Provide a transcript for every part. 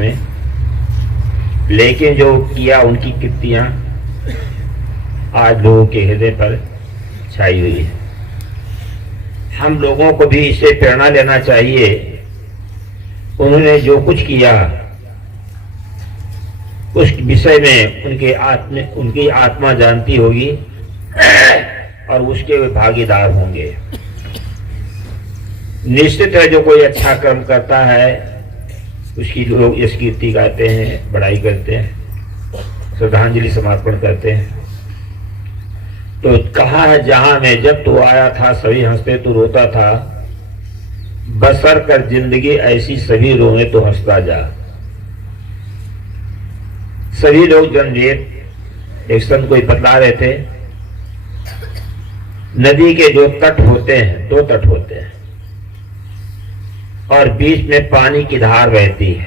में, लेकिन जो किया उनकी कृतियां आज लोगों के हृदय पर छाई हुई है। हम लोगों को भी इससे प्रेरणा लेना चाहिए। उन्होंने जो कुछ किया उस विषय में उनकी आत्मा जानती होगी और उसके वे भागीदार होंगे। निश्चित है जो कोई अच्छा कर्म करता है उसकी लोग यश कीर्ति गाते हैं, बड़ाई करते हैं, श्रद्धांजलि समर्पण करते हैं। तो कहा है जहां में जब तू आया था सभी हंसते तू रोता था, बसर कर जिंदगी ऐसी सभी रोए तो हंसता जा। सभी लोग जनजीत एक संत को बतला रहे थे, नदी के जो तट होते हैं, दो तट होते हैं और बीच में पानी की धार बहती है।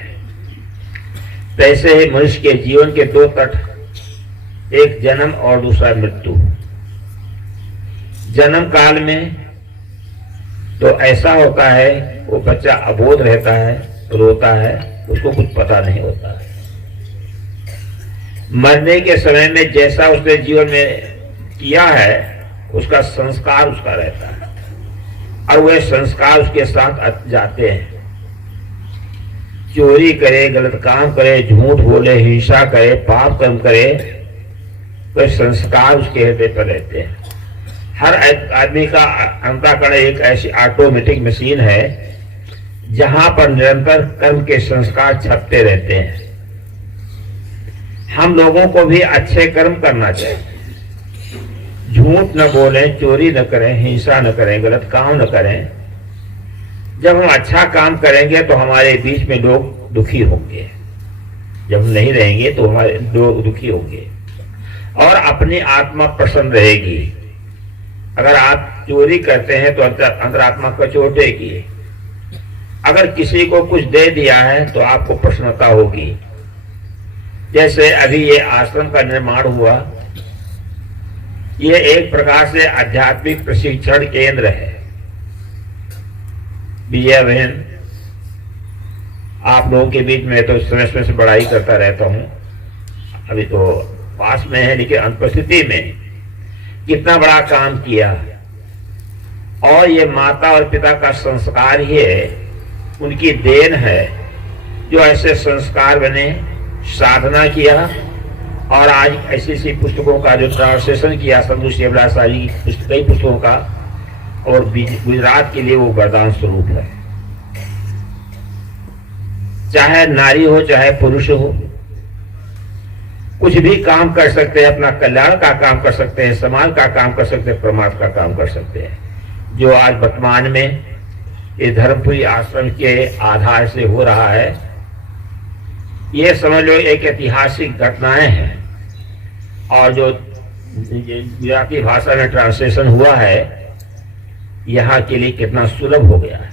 तैसे ही मनुष्य के जीवन के दो तट, एक जन्म और दूसरा मृत्यु। जन्म काल में तो ऐसा होता है वो बच्चा अबोध रहता है, रोता है, उसको कुछ पता नहीं होता है। मरने के समय में जैसा उसने जीवन में किया है उसका संस्कार उसका रहता है और वह संस्कार उसके साथ जाते हैं। चोरी करे, गलत काम करे, झूठ बोले, हिंसा करे, पाप कर्म करे, वह संस्कार उसके हृदय पर रहते हैं। हर आदमी का अंतःकरण एक ऐसी ऑटोमेटिक मशीन है जहां पर निरंतर कर्म के संस्कार छपते रहते हैं। हम लोगों को भी अच्छे कर्म करना चाहिए, झूठ न बोलें, चोरी न करें, हिंसा न करें, गलत काम न करें। जब हम अच्छा काम करेंगे तो हमारे बीच में लोग दुखी होंगे, जब हम नहीं रहेंगे तो हमारे लोग दुखी होंगे और अपनी आत्मा प्रसन्न रहेगी। अगर आप चोरी करते हैं तो अंतरात्मा को चोटेगी। अगर किसी को कुछ दे दिया है तो आपको प्रसन्नता होगी। जैसे अभी ये आश्रम का निर्माण हुआ, ये एक प्रकार से आध्यात्मिक प्रशिक्षण केंद्र है। विजया बहन, आप लोगों के बीच में तो समय से बड़ाई करता रहता हूं, अभी तो पास में है लेकिन अनुपस्थिति में कितना बड़ा काम किया। और ये माता और पिता का संस्कार ही है, उनकी देन है जो ऐसे संस्कार बने, साधना किया और आज ऐसी ऐसी पुस्तकों का जो ट्रांसलेशन किया संतु शिवराज जी की कई पुस्तकों का, और गुजरात के लिए वो वरदान स्वरूप है। चाहे नारी हो चाहे पुरुष हो, कुछ भी काम कर सकते हैं, अपना कल्याण का काम कर सकते हैं, समाज का काम कर सकते हैं, परमात्मा का काम कर सकते हैं। जो आज वर्तमान में ये धर्मपुरी आश्रम के आधार से हो रहा है, ये समझ लो एक ऐतिहासिक घटनाएं हैं। और जो गुजराती भाषा में ट्रांसलेशन हुआ है यहाँ के लिए कितना सुलभ हो गया है।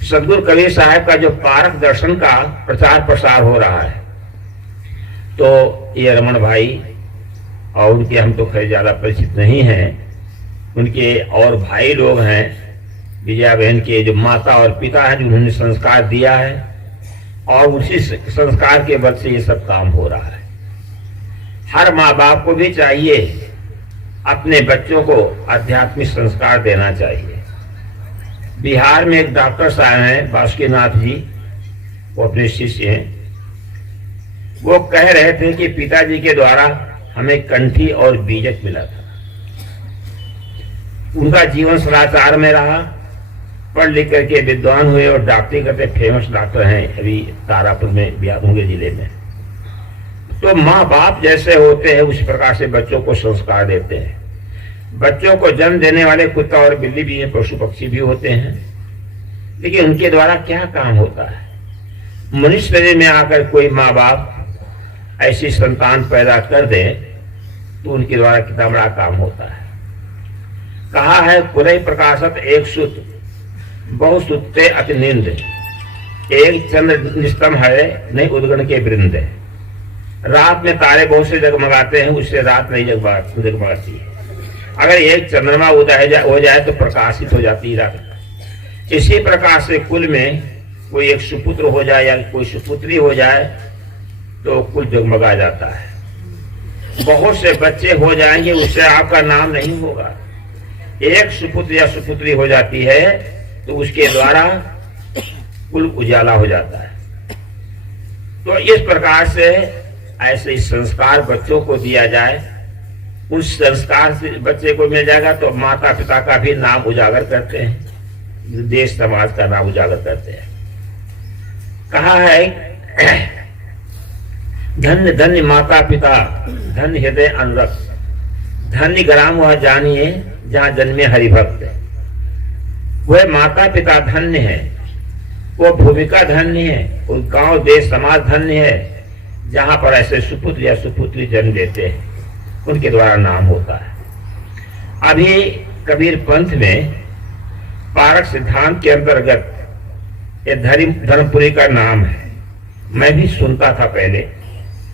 सदगुरु कबीर साहब का जो पारक दर्शन का प्रचार प्रसार हो रहा है, तो ये रमन भाई और उनके हम तो खैर ज्यादा परिचित नहीं हैं, उनके और भाई लोग हैं, विजया बहन के जो माता और पिता हैं जिन्होंने संस्कार दिया है और उसी संस्कार के बल से ये सब काम हो रहा है। हर माँ बाप को भी चाहिए अपने बच्चों को आध्यात्मिक संस्कार देना चाहिए। बिहार में एक डॉक्टर साहब हैं बासुकीनाथ जी, वो अपने शिष्य हैं। वो कह रहे थे कि पिताजी के द्वारा हमें कंठी और बीजक मिला था। उनका जीवन सदाचार में रहा, पढ़ लिख करके विद्वान हुए और डॉक्टरी करते फेमस डॉक्टर हैं अभी तारापुर में, बिहार जिले में। तो माँ बाप जैसे होते हैं उस प्रकार से बच्चों को संस्कार देते हैं। बच्चों को जन्म देने वाले कुत्ता और बिल्ली भी हैं, पशु पक्षी भी होते हैं, लेकिन उनके द्वारा क्या काम होता है? मनुष्य शरीर में आकर कोई माँ बाप ऐसी संतान पैदा कर दे तो उनके द्वारा कितना बड़ा काम होता है। कहा है कुरई प्रकाशत एक सुत बहु सुते अति निंद, एक चंद्र निस्तम है नहीं उद्गण के वृंद। रात में तारे बहुत से जगमगाते हैं, उससे रात नहीं जगमगाती है। अगर एक चंद्रमा उदय हो जाए तो प्रकाशित हो जाती है रात। इसी प्रकार से कुल में कोई एक सुपुत्र हो जाए या कोई सुपुत्री हो जाए तो कुल जगमगा जाता है। बहुत से बच्चे हो जाएंगे, उससे आपका नाम नहीं होगा। एक सुपुत्र या सुपुत्री हो जाती है तो उसके द्वारा कुल उजाला हो जाता है। तो इस प्रकार से ऐसे संस्कार बच्चों को दिया जाए, उस संस्कार से बच्चे को मिल जाएगा तो माता पिता का भी नाम उजागर करते हैं, देश समाज का नाम उजागर करते हैं। कहा है धन्य धन्य माता पिता, धन्य हृदय अनुरक्त, धन्य ग्राम वह जानिए जहां जन्मे हरिभक्त। वह माता पिता धन्य है, वो भूमिका धन्य है, वो गांव देश समाज धन्य है जहां पर ऐसे सुपुत्र या सुपुत्री जन्म लेते हैं, उनके द्वारा नाम होता है। अभी कबीर पंथ में पारक सिद्धांत के अंतर्गत ये धर्मपुरी का नाम है। मैं भी सुनता था पहले,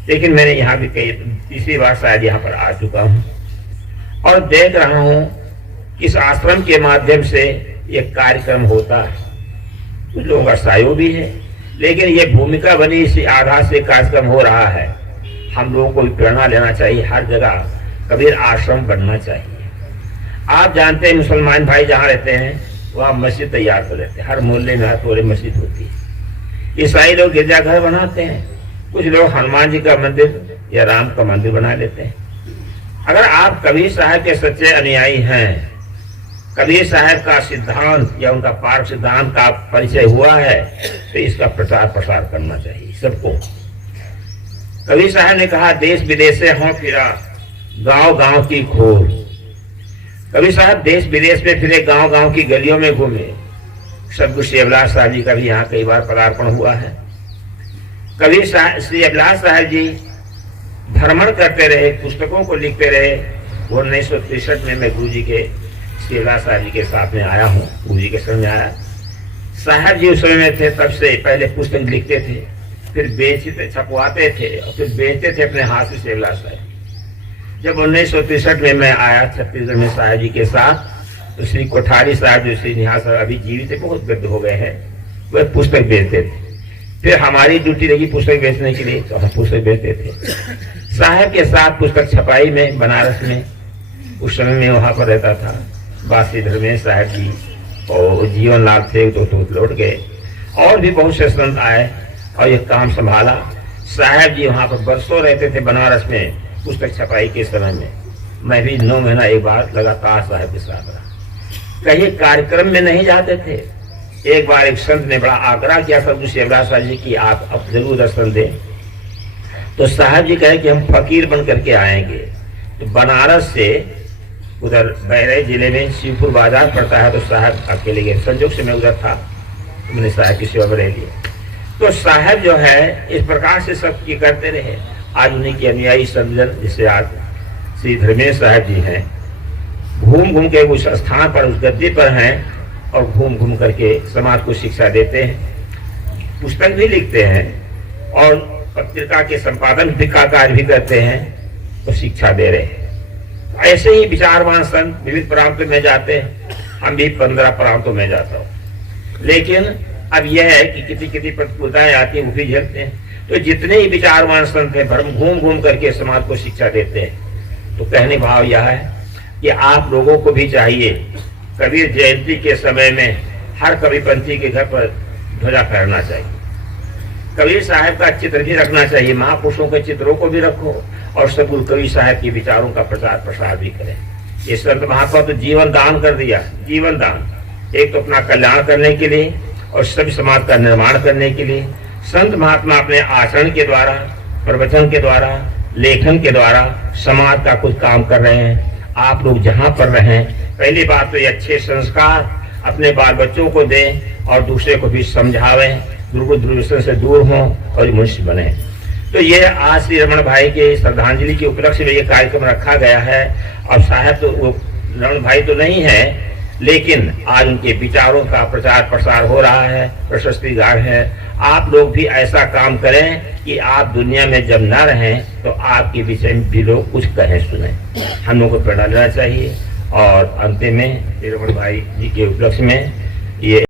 लेकिन मैंने यहाँ भी कई तीसरी बार शायद यहाँ पर आ चुका हूँ और देख रहा हूँ इस आश्रम के माध्यम से एक कार्यक्रम होता है। कुछ लोगों का सहयोग भी है, लेकिन ये भूमिका बनी इसी आधार से कार्यक्रम हो रहा है। हम लोगों को भी प्रेरणा लेना चाहिए, हर जगह कबीर आश्रम बनना चाहिए। आप जानते हैं मुसलमान भाई जहाँ रहते हैं वहाँ मस्जिद तैयार कर लेते हैं, हर मोहल्ले में थोड़ी मस्जिद होती है। ईसाई लोग गिरजाघर बनाते हैं, कुछ लोग हनुमान जी का मंदिर या राम का मंदिर बना लेते हैं। अगर आप कबीर साहब के सच्चे अनुयायी हैं, कबीर साहब का सिद्धांत या उनका पार्क सिद्धांत का परिचय हुआ है तो इसका प्रचार प्रसार करना चाहिए सबको। कबीर साहब ने कहा देश विदेश से हों फिरा, गांव गांव की खोज। कबीर साहब देश विदेश में फिरे, गांव गांव की गलियों में घूमे। सदगुरु श्री अभिलाष साहब जी का भी यहाँ कई बार पदार्पण हुआ है। कबीर श्री अभिलाष साहब जी भ्रमण करते रहे, पुस्तकों को लिखते रहे। 1963 में मैं गुरु जी के श्री अभिलाष साहब जी के साथ में आया हूँ, गुरु जी के संग में आया। साहब जी उस समय में थे, तब से पहले पुस्तक लिखते थे, फिर बेचते छपवाते थे और फिर बेचते थे अपने हाथ से। श्री अभिलाष साहब जब 1963 में मैं आया छत्तीसगढ़ में साहब जी के साथ, तो श्री कोठारी साहब जो श्री निहार साहब अभी जीवित है, बहुत वृद्ध हो गए हैं, वह पुस्तक बेचते थे। फिर हमारी ड्यूटी लगी पुस्तक बेचने के लिए, तो हम पुस्तक बेचते थे। साहब के साथ पुस्तक छपाई में बनारस में उस समय में वहाँ पर रहता था बासी धर्मेश साहब जी और जीवन लाल थे, तो लौट गए। और भी बहुत से संत आए और ये काम संभाला। साहब जी वहाँ पर बरसों रहते थे बनारस में पुस्तक छपाई के समय में। मैं भी 9 महीना एक बार लगातार साहब के साथ रहा। कहीं कार्यक्रम में नहीं जाते थे। एक बार एक संत ने बड़ा आग्रह किया सदगुरु श्री अभिलाष साहब जी की आप अब जरूर दर्शन दें। तो साहब जी कहे कि हम फकीर बन करके आएंगे। तो बनारस से उधर बहराइच जिले में शिवपुर बाजार पड़ता है, तो साहब अकेले गए। संजोग से मैं उधर था, तो मैंने साहब की सेवा में रह लिया। तो साहब जो है इस प्रकार से सब ये करते रहे। आज उन्हीं के अनुयायी संजन, जिससे आज श्री धर्मेश साहब जी हैं, घूम घूम के उस स्थान पर उस गद्दी पर हैं और घूम घूम करके समाज को शिक्षा देते हैं, पुस्तक भी लिखते हैं और पत्रिका के संपादन का कार्य भी करते हैं, तो शिक्षा दे रहे हैं। ऐसे ही विचारवान संत विविध प्रांतों में जाते हैं। हम भी 15 प्रांतों में जाता हूँ। लेकिन अब यह है कि किसी किसी प्रतिकूलताएं आती हैं, वो भी झेलते हैं। तो जितने ही विचारवान संत हैं भरम घूम घूम करके समाज को शिक्षा देते हैं। तो कहने भाव यह है कि आप लोगों को भी चाहिए कबीर जयंती के समय में हर कविपंथी के घर पर ध्वजा फहराना चाहिए, कबीर साहब का चित्र भी रखना चाहिए, महापुरुषों के चित्रों को भी रखो और सदगुरु कबीर साहब के विचारों का प्रचार प्रसार भी करें। ये संत महात्मा तो जीवन दान कर दिया, जीवन दान, एक तो अपना कल्याण करने के लिए और सभी समाज का निर्माण करने के लिए। संत महात्मा अपने आचरण के द्वारा, प्रवचन के द्वारा, लेखन के द्वारा समाज का कुछ काम कर रहे हैं। आप लोग जहाँ पर रहें, पहली बात तो ये अच्छे संस्कार अपने बाल बच्चों को दें और दूसरे को भी समझावें, दुर्व्यसन से दूर हों और मनुष्य बने। तो ये आज श्री रमन भाई के श्रद्धांजलि के उपलक्ष्य में ये कार्यक्रम रखा गया है। और साहब तो वो रमन भाई तो नहीं है, लेकिन आज उनके विचारों का प्रचार प्रसार हो रहा है, प्रशस्ति गाढ़ है। आप लोग भी ऐसा काम करें कि आप दुनिया में जब न रहें तो आपके विषय में भी लोग कुछ कहें, सुने। हम लोग को प्रेरणा लेना चाहिए। और अंत में रमन भाई जी के उपलक्ष्य में ये